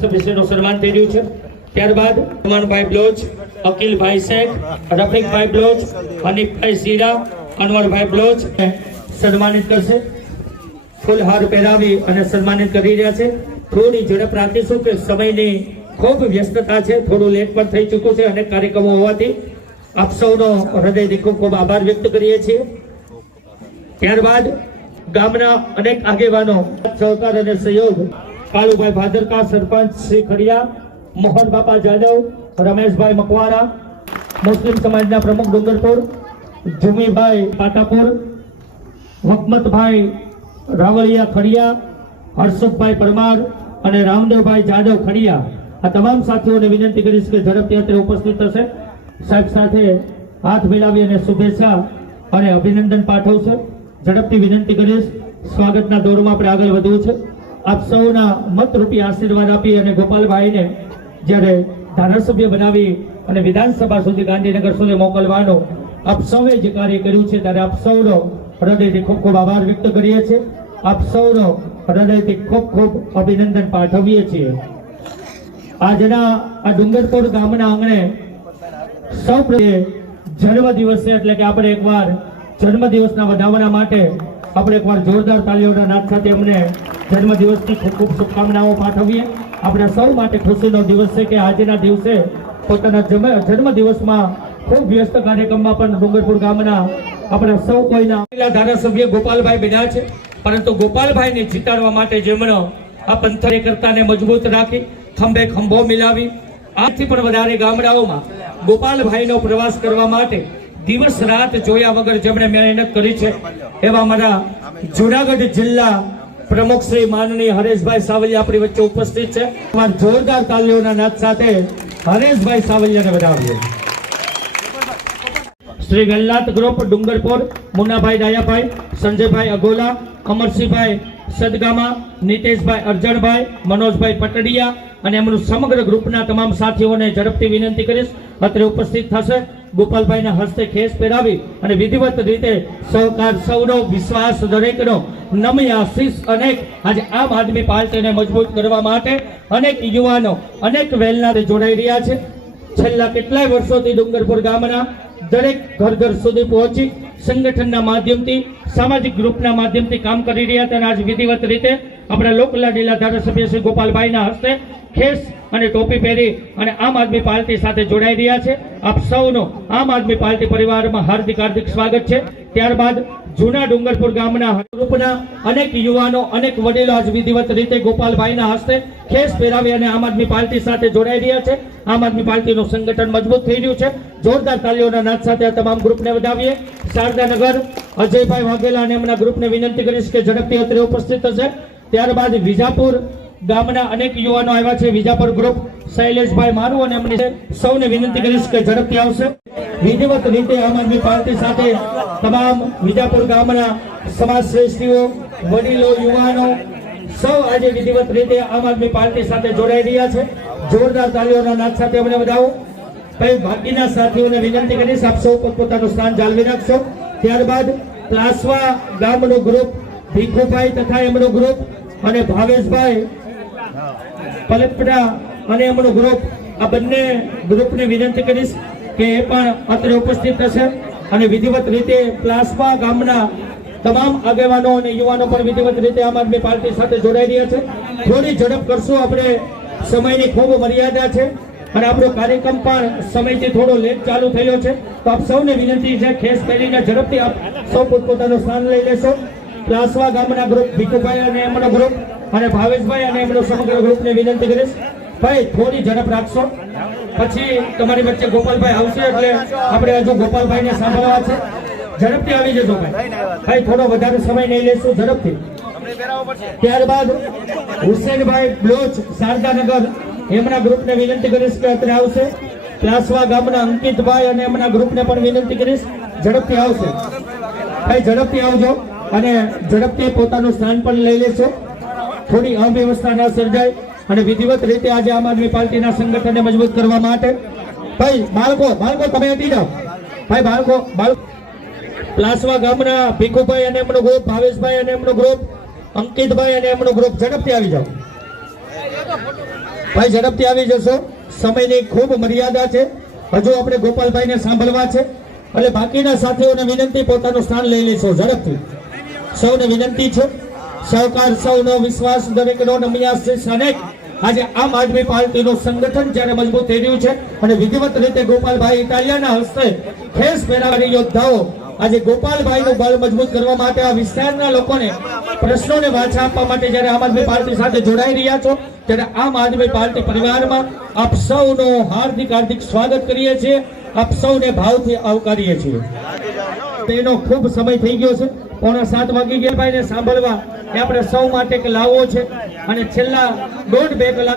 સભ્યશ્રીનું સન્માન થઈ રહ્યું છે. ત્યારબાદ અમનભાઈ બ્લોચ, અકિલભાઈ શેખ, રફીકભાઈ બ્લોચ હનીફભાઈ સીરા અનવરભાઈ બ્લોચ સન્માનિત કરશે. ફૂલહાર પહેરાવી અને સન્માનિત કરી રહ્યા છે. થોડી ઝડપ રાખીશું કે સમયની ખૂબ વ્યસ્તતા છે. થોડું લેટ પણ થઈ ચૂક્યું છે અનેક કાર્યક્રમો હોવાથી. આપ સૌનો હૃદયથી ખૂબ ખૂબ આભાર વ્યક્ત કરીએ છીએ. ત્યારબાદ ગામના અનેક આગેવાનો સહકાર અને સહયોગ કાલુભાઈ ભાદરકા, સરપંચ શ્રી ખડિયા, મોહન બાપા જાદવ, રમેશભાઈ મકવારા મુસ્લિમ સમાજના પ્રમુખ ડુંગરપુર જુમીભાઈ પાટાપુર હકમતભાઈ રાવળિયા ખડિયા હર્ષુખભાઈ પરમાર અને રામદેવભાઈ જાદવ ખડિયા. આ તમામ સાથીઓને વિનંતી કરીશ કે ઝડપથી અત્રે ઉપસ્થિત થશે. સાહેબ સાથે હાથ મિલાવી અને શુભેચ્છા અને અભિનંદન પાઠવશે ઝડપથી વિનંતી કરીશ. સ્વાગતના દોરમાં આપણે આગળ વધવું છે. આપ સૌના મત રૂપી આશીર્વાદ આપી અને ગોપાલભાઈને જ્યારે ધારાસભ્ય બનાવી અને વિધાનસભા સુધી ગાંધીનગર સુધી મોકલવાનો આપ સૌએ જે કાર્ય કર્યું છે ત્યારે આપ સૌનો હૃદયથી ખૂબ ખૂબ આભાર વ્યક્ત કરીએ છીએ. આપ સૌનો હૃદયથી ખૂબ ખૂબ અભિનંદન પાઠવીએ છીએ. આજના આ ડુંગરપુર ગામના આંગણે સૌ જન્મ દિવસે એટલે કે આપણે એકવાર જન્મ દિવસના વધાવના માટે આપણે એકવાર જોરદાર તાલીઓના નાદ સાથે અમને જન્મ દિવસની ખૂબ ખૂબ શુભકામનાઓ પાઠવીએ. આપણા સૌ માટે ખુશીનો દિવસ છે કે આજના દિવસે પોતાના જન્મ- જન્મ દિવસમાં ખૂબ વ્યસ્ત કાર્યક્રમમાં પણ ડુંગરપુર ગામના આપણા સૌ કોઈના ધારાસભ્ય ગોપાલભાઈ બન્યા છે. પરંતુ ગોપાલભાઈને જીતાડવા માટે જેમણે આ પંથરે કરતાને મજબૂત રાખી, ખંભે ખંભો મિલાવી આથી પણ વધારે ગામડાઓમાં ગોપાલભાઈનો પ્રવાસ કરવા માટે દિવસ રાત જોયા વગર જેમણે મહેનત કરી છે. એવા મારા જુનાગઢ જિલ્લા પ્રમુખ શ્રી માનની હરેશભાઈ સાવલિયા આપણી વચ્ચે ઉપસ્થિત છે. જોરદાર તાલીઓના નાદ સાથે હરેશભાઈ સાવલિયાને વધાવીએ. શ્રી ગલ્લાત ગ્રુપ ડુંગરપુર મુનાભાઈ ડાયાભાઈ, સંજયભાઈ અગોલા, અમરસિંહભાઈ સદગામા, નીતેશભાઈ અરજણભાઈ, મનોજભાઈ પટડિયા અને એમનું સમગ્ર ગ્રુપના તમામ સાથીઓને ઝડપથી વિનંતી કરીશ. અત્રે ઉપસ્થિત થશે. ગોપાલભાઈના હસ્તે ખેસ પહેરાવી અને વિધિવત રીતે સહકાર, સૌનો વિશ્વાસ દરેકનો નમી આશીષ અનેક આજે આમ આદમી પાર્ટીને મજબૂત કરવા માટે અનેક યુવાનો, અનેક વહેલનારે જોડાઈ રહ્યા છે. છેલ્લા કેટલાય વર્ષોથી ડુંગરપુર ગામના દરેક ઘર ઘર સુધી પહોંચી સંગઠનના માધ્યમથી, સામાજિક ગ્રુપના માધ્યમથી કામ કરી રહ્યા હતા અને આજ વિધિવત રીતે આપણા લોકલાડીલા ધારાસભ્ય શ્રી ગોપાલભાઈના હસ્તે ખેસ અને ટોપી પહેરી અને આમ આદમી પાર્ટી સાથે જોડાઈ રહ્યા છે. આપ સૌનો આમ આદમી પાર્ટી પરિવારમાં હાર્દિક હાર્દિક સ્વાગત છે. ત્યારબાદ જૂના ડુંગરપુર ગામના ગ્રુપના અનેક યુવાનો, અનેક વડીલો આજ વિધિવત રીતે ગોપાલભાઈના હસ્તે ખેસ પહેરાવી અને આમ આદમી પાર્ટી સાથે જોડાઈ રહ્યા છે. આમ આદમી પાર્ટીનું સંગઠન મજબૂત થઈ રહ્યું છે. જોરદાર તાલીઓના નાદ સાથે આ તમામ ગ્રુપને વધાવીએ. શારદાનગર, અજયભાઈ વાઘેલા અને એમના ગ્રુપને વિનંતી કરીશ કે ઝડપથી અત્રે ઉપસ્થિત થશે. ત્યારબાદ વિજાપુર ગામના અનેક યુવાનો આવ્યા છે. વિજાપુર ગ્રુપ શૈલેષભાઈ મારું અને એમની સૌને વિનંતી કરીશ કે ઝડપથી આવશે. વિધિવત રીતે આમ આદમી પાર્ટી સાથે તમામ વિજાપુર ગામના સમાજ શ્રેષ્ઠીઓ વડીલો, યુવાનો સૌ આજે વિધિવત રીતે આમ આદમી પાર્ટી સાથે જોડાઈ રહ્યા છે. જોરદાર તાલીઓના નાદ સાથે અમને વધાવો. પછી બાકીના સાથીઓને વિનંતી કરીશ, આપ સૌ પોતપોતાનું સ્થાન જાળવી રાખશો. ત્યારબાદ પ્લાસવા ગામનું ગ્રુપ ભીખુભાઈ તથા એમનું ગ્રુપ અને ભાવેશભાઈ પલપડા અને એમનું ગ્રુપ આ બંને ગ્રુપને વિનંતી કરીશ કે એ પણ અત્રે ઉપસ્થિત થશે અને વિધિવત રીતે પ્લાસ્મા ગામના તમામ આગેવાનો અને યુવાનો પણ વિધિવત રીતે આમ આદમી પાર્ટી સાથે જોડાઈ રહ્યા છે. થોડી ઝડપ કરશું આપણે. સમયની ખૂબ મર્યાદા છે અને આપણો કાર્યક્રમ પણ સમયથી થોડો લેટ ચાલુ થયો છે. તો આપ સૌને વિનંતી છે, ખેસ પહેરીને ઝડપથી આપ સૌ પોતપોતાનું સ્થાન લઈ લેશો. પ્લાસવા ગામના ગ્રુપ ભીખુભાઈ અને એમનો ગ્રુપ અને ભાવેશભાઈ અને એમનો સમગ્ર ગ્રુપને વિનંતી કરીશ. ભાઈ થોડી ઝડપ રાખશો. પછી તમારી વચ્ચે ગોપાલભાઈ આવશે એટલે આપણે હજુ ગોપાલભાઈને સાંભળવા છે. ઝડપથી આવી જજો ભાઈ. ભાઈ થોડો વધારે સમય નહીં લેશું ઝડપથી. ત્યારબાદ હુસેનભાઈ બ્લોચ શારદાનગર એમના ગ્રુપને વિનંતી કરીશ કે અત્યારે આવશે. પ્લાસવા ગામના અંકિતભાઈ અને એમના ગ્રુપને પણ વિનંતી કરીશ. ઝડપથી આવશે. ભાઈ ઝડપથી આવજો અને ઝડપથી પોતાનું સ્થાન પણ લઈ લેશો. થોડી અવ્યવસ્થા ન સર્જાય અને વિધિવત રીતે આજે આમ આદમી પાર્ટીના સંગઠનને મજબૂત કરવા માટે. ભાઈ, બાળકો બાળકો, તમે હટી જાઓ. ભાઈ, બાળકો બાળકો. પ્લાસવા ગામના ભીખુભાઈ અને એમનો ગ્રુપ ભાવેશભાઈ અને એમનો ગ્રુપ અંકિતભાઈ અને એમનો ગ્રુપ ઝડપથી આવી જાઓ. ભાઈ, ઝડપથી આવી જશો. સમયની ખૂબ મર્યાદા છે. હજુ આપણે ગોપાલભાઈને સાંભળવા છે. એટલે બાકીના સાથીઓને વિનંતી, પોતાનું સ્થાન લઈ લેશો ઝડપથી. સૌને વિનંતી છે. સહકાર સૌનો વિશ્વાસ દરેકનો નમ્યાશીષ અનેક આજે આમ આદમી પાર્ટીનું સંગઠન જ્યારે મજબૂત થઈ રહ્યું છે અને વિધિવત રીતે ગોપાલભાઈ ઇટાલિયાના હસ્તે ખેસ પહેરાવાની યોદ્ધાઓ આજે ગોપાલભાઈનું બળ મજબૂત કરવા માટે આ વિસ્તારના લોકોને પ્રશ્નોને વાચા આપવા માટે જ્યારે આમ આદમી પાર્ટી સાથે જોડાઈ રહ્યા છો, ત્યારે આમ આદમી પાર્ટી પરિવારમાં આપ સૌનું હાર્દિક હાર્દિક સ્વાગત કરીએ છીએ, આપ સૌને ભાવથી આવકારીએ છીએ. તેનો ખૂબ સમય થઈ ગયો છે. પોણા સાત વાગી ગયા ભાઈને સાંભળવા આપણે સૌ માટે લાવવો લાવો છે. અને છેલ્લા દોઢ બે કલાક